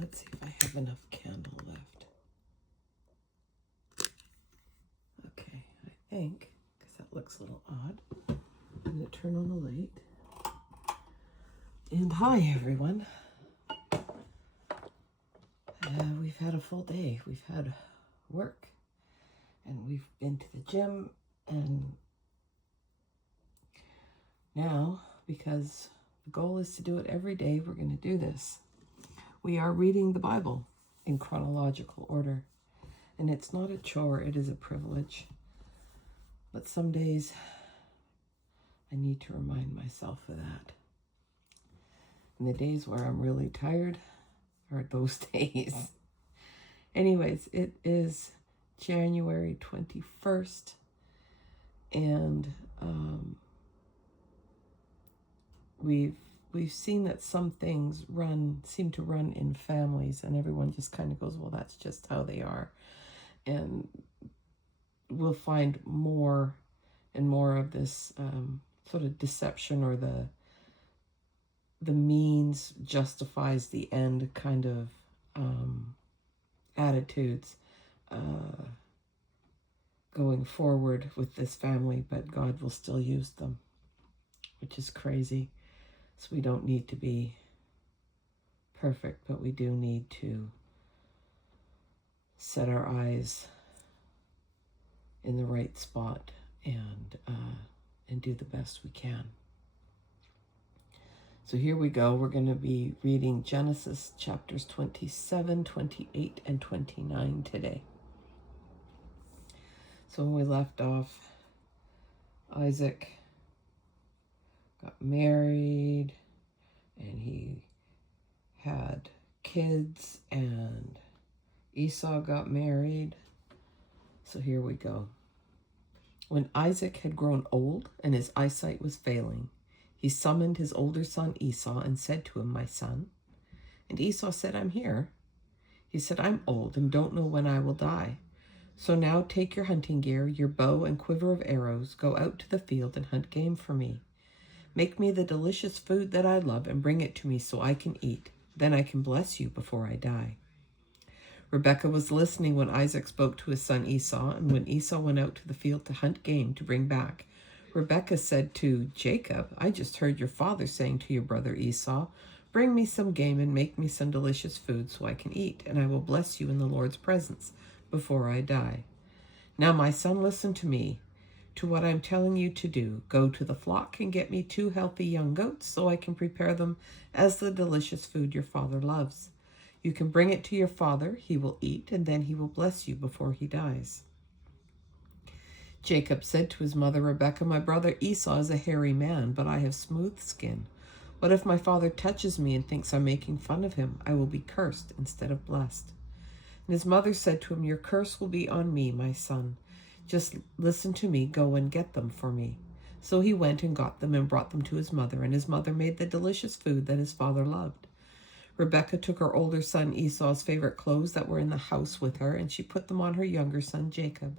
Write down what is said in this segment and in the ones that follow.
Let's see if I have enough candle left. Okay, I think, because that looks a little odd. I'm going to turn on the light. And hi, everyone. We've had a full day. We've had work, and we've been to the gym, and now, because the goal is to do it every day, we're going to do this. We are reading the Bible in chronological order, and it's not a chore, it is a privilege. But some days I need to remind myself of that. And the days where I'm really tired are those days. Anyways, it is January 21st, and we've seen that some things seem to run in families, and everyone just kind of goes, well, that's just how they are. And we'll find more and more of this sort of deception, or the means justifies the end kind of attitudes going forward with this family, but God will still use them, which is crazy. So we don't need to be perfect, but we do need to set our eyes in the right spot and do the best we can. So here we go. We're going to be reading Genesis chapters 27, 28, and 29 today. So when we left off, Isaac got married, and he had kids, and Esau got married. So here we go. When Isaac had grown old and his eyesight was failing, he summoned his older son Esau and said to him, "My son." And Esau said, "I'm here." He said, "I'm old and don't know when I will die. So now take your hunting gear, your bow and quiver of arrows, go out to the field and hunt game for me. Make me the delicious food that I love and bring it to me so I can eat. Then I can bless you before I die." Rebekah was listening when Isaac spoke to his son Esau, and when Esau went out to the field to hunt game to bring back, Rebekah said to Jacob, "I just heard your father saying to your brother Esau, 'Bring me some game and make me some delicious food so I can eat, and I will bless you in the Lord's presence before I die.' Now, my son, listen to me, to what I'm telling you to do. Go to the flock and get me 2 healthy young goats so I can prepare them as the delicious food your father loves. You can bring it to your father, he will eat, and then he will bless you before he dies." Jacob said to his mother Rebekah, "My brother Esau is a hairy man, but I have smooth skin. What if my father touches me and thinks I'm making fun of him? I will be cursed instead of blessed." And his mother said to him, "Your curse will be on me, my son. Just listen to me, go and get them for me." So he went and got them and brought them to his mother, and his mother made the delicious food that his father loved. Rebekah took her older son Esau's favorite clothes that were in the house with her, and she put them on her younger son Jacob.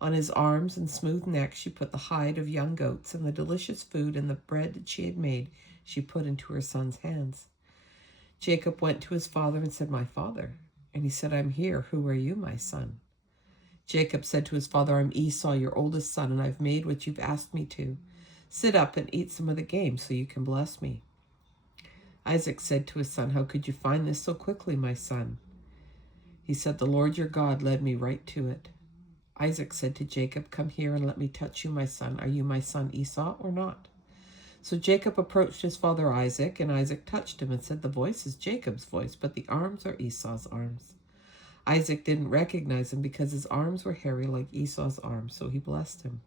On his arms and smooth neck she put the hide of young goats, and the delicious food and the bread that she had made she put into her son's hands. Jacob went to his father and said, "My father." And he said, "I'm here. Who are you, my son?" Jacob said to his father, "I'm Esau, your oldest son, and I've made what you've asked me to. Sit up and eat some of the game so you can bless me." Isaac said to his son, "How could you find this so quickly, my son?" He said, "The Lord your God led me right to it." Isaac said to Jacob, "Come here and let me touch you, my son. Are you my son Esau or not?" So Jacob approached his father Isaac, and Isaac touched him and said, "The voice is Jacob's voice, but the arms are Esau's arms." Isaac didn't recognize him because his arms were hairy like Esau's arms, so he blessed him.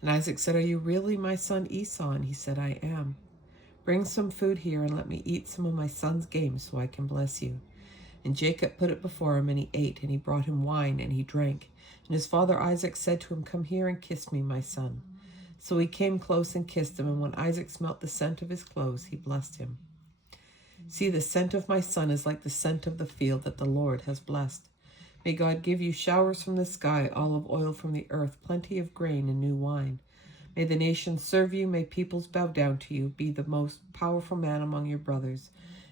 And Isaac said, "Are you really my son Esau?" And he said, "I am. Bring some food here and let me eat some of my son's game so I can bless you." And Jacob put it before him, and he ate, and he brought him wine, and he drank. And his father Isaac said to him, "Come here and kiss me, my son." So he came close and kissed him, and when Isaac smelt the scent of his clothes, he blessed him. "See, the scent of my son is like the scent of the field that the Lord has blessed. May God give you showers from the sky, olive oil from the earth, plenty of grain and new wine. May the nations serve you, may peoples bow down to you. Be the most powerful man among your brothers,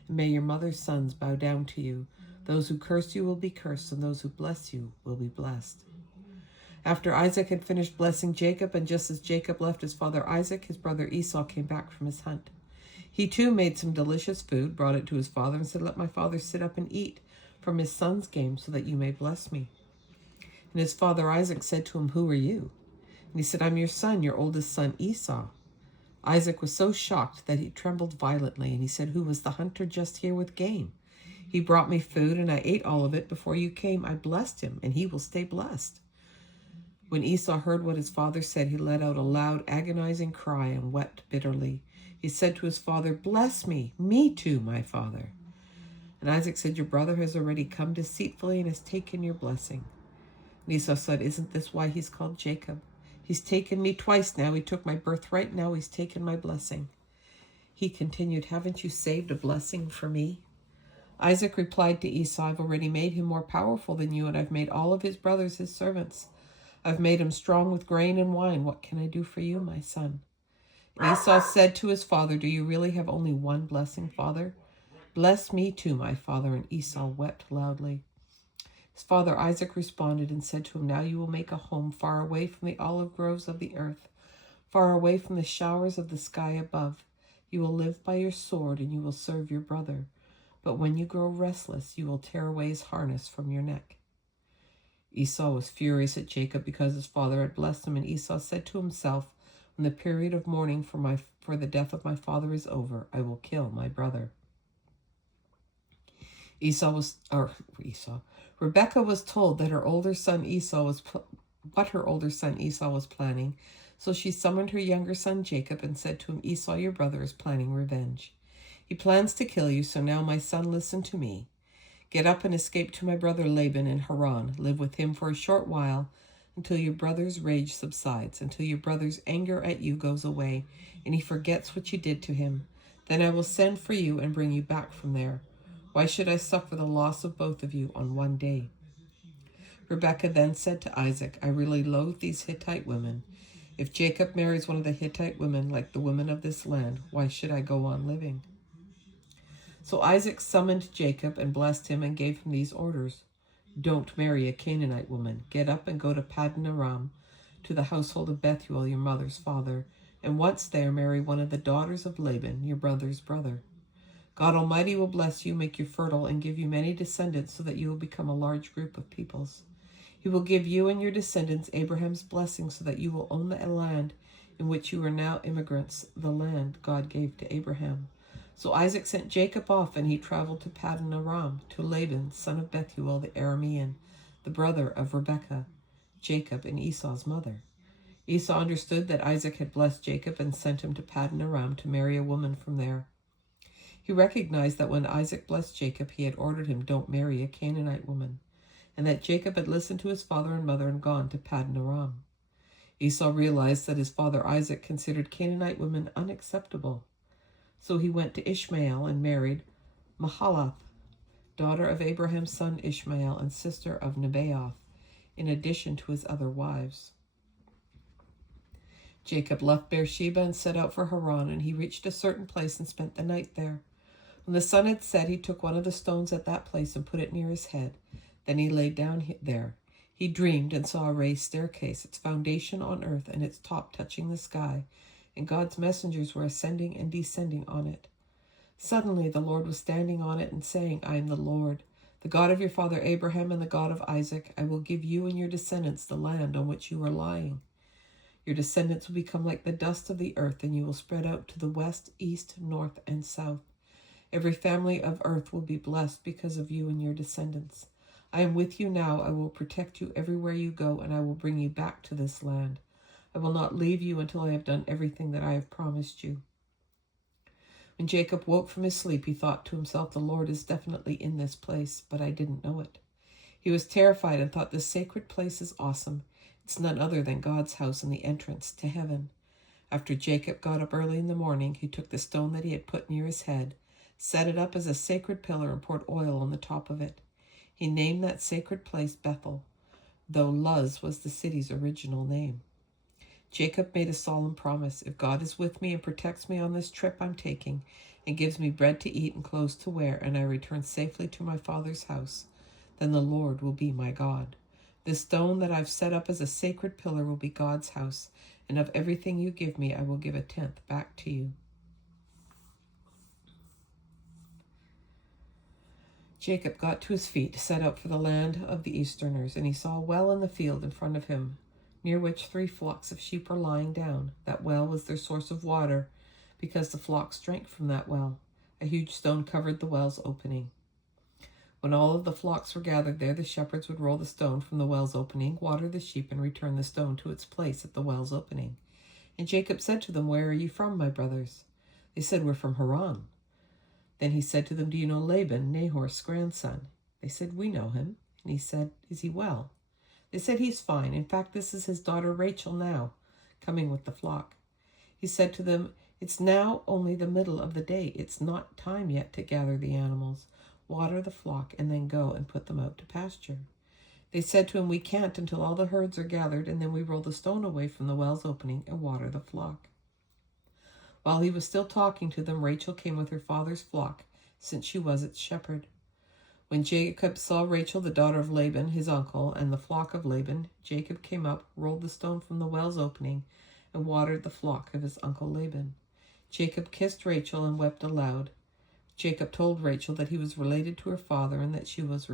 and may your mother's sons bow down to you. Those who curse you will be cursed, and those who bless you will be blessed." After Isaac had finished blessing Jacob, and just as Jacob left his father Isaac, his brother Esau came back from his hunt. He too made some delicious food, brought it to his father, and said, "Let my father sit up and eat from his son's game, so that you may bless me." And his father Isaac said to him, "Who are you?" And he said, "I'm your son, your oldest son Esau." Isaac was so shocked that he trembled violently, and he said, "Who was the hunter just here with game? He brought me food, and I ate all of it before you came. I blessed him, and he will stay blessed." When Esau heard what his father said, he let out a loud, agonizing cry and wept bitterly. He said to his father, "Bless me, me too, my father." And Isaac said, "Your brother has already come deceitfully and has taken your blessing." And Esau said, "Isn't this why he's called Jacob? He's taken me twice now. He took my birthright, now he's taken my blessing." He continued, "Haven't you saved a blessing for me?" Isaac replied to Esau, "I've already made him more powerful than you, and I've made all of his brothers his servants. I've made him strong with grain and wine. What can I do for you, my son?" And Esau said to his father, "Do you really have only one blessing, father? Bless me too, my father." And Esau wept loudly. His father Isaac responded and said to him, "Now you will make a home far away from the olive groves of the earth, far away from the showers of the sky above. You will live by your sword, and you will serve your brother. But when you grow restless, you will tear away his harness from your neck." Esau was furious at Jacob because his father had blessed him, and Esau said to himself, "When the period of mourning for the death of my father is over, I will kill my brother." Rebekah was told that her older son Esau was planning, so she summoned her younger son Jacob and said to him, "Esau, your brother, is planning revenge. He plans to kill you, so now, my son, listen to me. Get up and escape to my brother Laban in Haran. Live with him for a short while until your brother's rage subsides, until your brother's anger at you goes away, and he forgets what you did to him. Then I will send for you and bring you back from there. Why should I suffer the loss of both of you on one day?" Rebekah then said to Isaac, "I really loathe these Hittite women. If Jacob marries one of the Hittite women like the women of this land, why should I go on living?" So Isaac summoned Jacob and blessed him and gave him these orders. "Don't marry a Canaanite woman. Get up and go to Paddan Aram, to the household of Bethuel, your mother's father, and once there marry one of the daughters of Laban, your brother's brother. God Almighty will bless you, make you fertile, and give you many descendants so that you will become a large group of peoples. He will give you and your descendants Abraham's blessing so that you will own the land in which you are now immigrants, the land God gave to Abraham." So Isaac sent Jacob off, and he traveled to Paddan Aram, to Laban, son of Bethuel the Aramean, the brother of Rebekah, Jacob and Esau's mother. Esau understood that Isaac had blessed Jacob and sent him to Paddan Aram to marry a woman from there. He recognized that when Isaac blessed Jacob, he had ordered him, "Don't marry a Canaanite woman," and that Jacob had listened to his father and mother and gone to Paddan Aram. Esau realized that his father Isaac considered Canaanite women unacceptable. So he went to Ishmael and married Mahalath, daughter of Abraham's son Ishmael and sister of Nebaioth, in addition to his other wives. Jacob left Beersheba and set out for Haran, and he reached a certain place and spent the night there. When the sun had set, he took one of the stones at that place and put it near his head. Then he lay down there. He dreamed and saw a raised staircase, its foundation on earth and its top touching the sky, and God's messengers were ascending and descending on it. Suddenly the Lord was standing on it and saying, "I am the Lord, the God of your father Abraham and the God of Isaac. I will give you and your descendants the land on which you are lying. Your descendants will become like the dust of the earth, and you will spread out to the west, east, north, and south. Every family of earth will be blessed because of you and your descendants. I am with you now. I will protect you everywhere you go, and I will bring you back to this land. I will not leave you until I have done everything that I have promised you." When Jacob woke from his sleep, he thought to himself, "The Lord is definitely in this place, but I didn't know it." He was terrified and thought, "This sacred place is awesome. It's none other than God's house and the entrance to heaven." After Jacob got up early in the morning, he took the stone that he had put near his head, set it up as a sacred pillar, and poured oil on the top of it. He named that sacred place Bethel, though Luz was the city's original name. Jacob made a solemn promise. If God is with me and protects me on this trip I'm taking, and gives me bread to eat and clothes to wear, and I return safely to my father's house, then the Lord will be my God. This stone that I've set up as a sacred pillar will be God's house, and of everything you give me, I will give 1/10 back to you. Jacob got to his feet, set out for the land of the Easterners, and he saw a well in the field in front of him, near which 3 flocks of sheep were lying down. That well was their source of water, because the flocks drank from that well. A huge stone covered the well's opening. When all of the flocks were gathered there, the shepherds would roll the stone from the well's opening, water the sheep, and return the stone to its place at the well's opening. And Jacob said to them, "Where are you from, my brothers?" They said, "We're from Haran." Then he said to them, "Do you know Laban, Nahor's grandson?" They said, "We know him." And he said, "Is he well?" They said, "He's fine. In fact, this is his daughter Rachel now, coming with the flock." He said to them, "It's now only the middle of the day. It's not time yet to gather the animals, water the flock, and then go and put them out to pasture." They said to him, "We can't until all the herds are gathered, and then we roll the stone away from the well's opening and water the flock." While he was still talking to them, Rachel came with her father's flock, since she was its shepherd. When Jacob saw Rachel, the daughter of Laban, his uncle, and the flock of Laban, Jacob came up, rolled the stone from the well's opening, and watered the flock of his uncle Laban. Jacob kissed Rachel and wept aloud. Jacob told Rachel that he was related to her father and that he was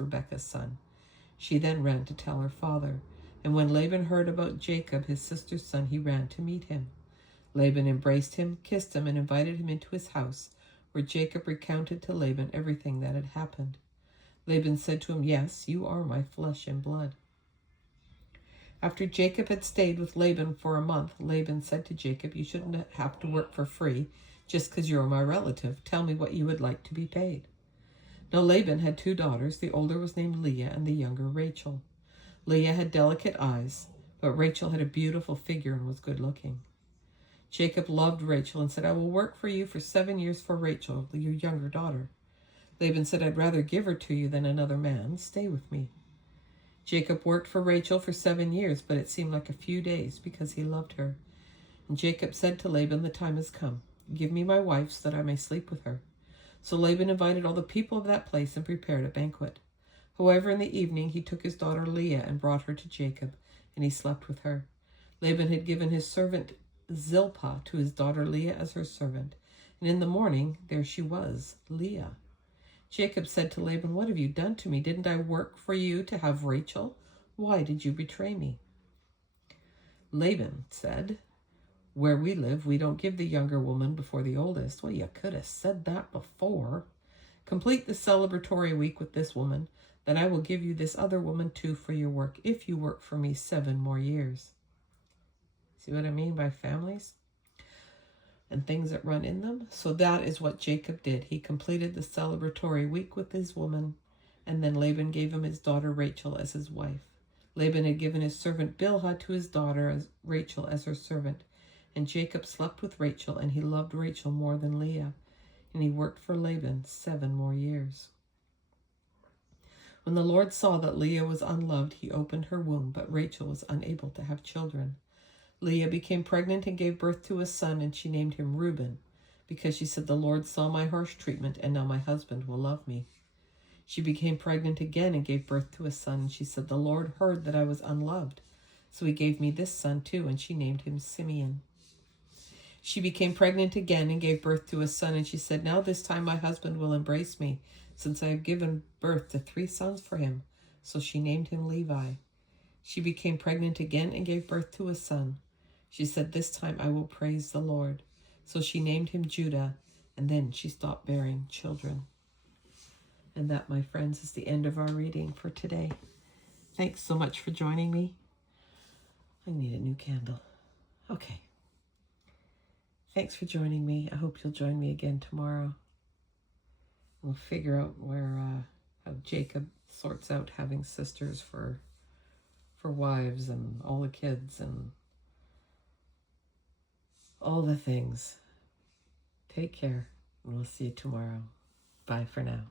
Rebekah's son. She then ran to tell her father. And when Laban heard about Jacob, his sister's son, he ran to meet him. Laban embraced him, kissed him, and invited him into his house, where Jacob recounted to Laban everything that had happened. Laban said to him, "Yes, you are my flesh and blood." After Jacob had stayed with Laban for a month, Laban said to Jacob, "You shouldn't have to work for free just because you're my relative. Tell me what you would like to be paid." Now Laban had 2 daughters. The older was named Leah and the younger Rachel. Leah had delicate eyes, but Rachel had a beautiful figure and was good looking. Jacob loved Rachel and said, "I will work for you for 7 years for Rachel, your younger daughter." Laban said, "I'd rather give her to you than another man. Stay with me." Jacob worked for Rachel for 7 years, but it seemed like a few days because he loved her. And Jacob said to Laban, "The time has come. Give me my wife so that I may sleep with her." So Laban invited all the people of that place and prepared a banquet. However, in the evening he took his daughter Leah and brought her to Jacob, and he slept with her. Laban had given his servant Zilpah to his daughter Leah as her servant, and in the morning there she was, Leah. Jacob said to Laban, "What have you done to me? Didn't I work for you to have Rachel? Why did you betray me?" Laban said, "Where we live, we don't give the younger woman before the oldest." "Well, you could have said that before. Complete the celebratory week with this woman, then I will give you this other woman too for your work, if you work for me 7 more years. See what I mean by families and things that run in them? So that is what Jacob did. He completed the celebratory week with his woman, and then Laban gave him his daughter Rachel as his wife. Laban had given his servant Bilhah to his daughter Rachel as her servant, and Jacob slept with Rachel, and he loved Rachel more than Leah, and he worked for Laban 7 more years. When the Lord saw that Leah was unloved, he opened her womb, but Rachel was unable to have children. Leah became pregnant and gave birth to a son, and she named him Reuben, because she said, "The Lord saw my harsh treatment, and now my husband will love me." She became pregnant again and gave birth to a son, and she said, "The Lord heard that I was unloved, so he gave me this son too," and she named him Simeon. She became pregnant again and gave birth to a son, and she said, "Now this time my husband will embrace me, since I have given birth to 3 sons for him," so she named him Levi. She became pregnant again and gave birth to a son. She said, "This time I will praise the Lord." So she named him Judah, and then she stopped bearing children. And that, my friends, is the end of our reading for today. Thanks so much for joining me. I need a new candle. Okay. Thanks for joining me. I hope you'll join me again tomorrow. We'll figure out how Jacob sorts out having sisters for wives and all the kids and all the things. Take care, and we'll see you tomorrow. Bye for now.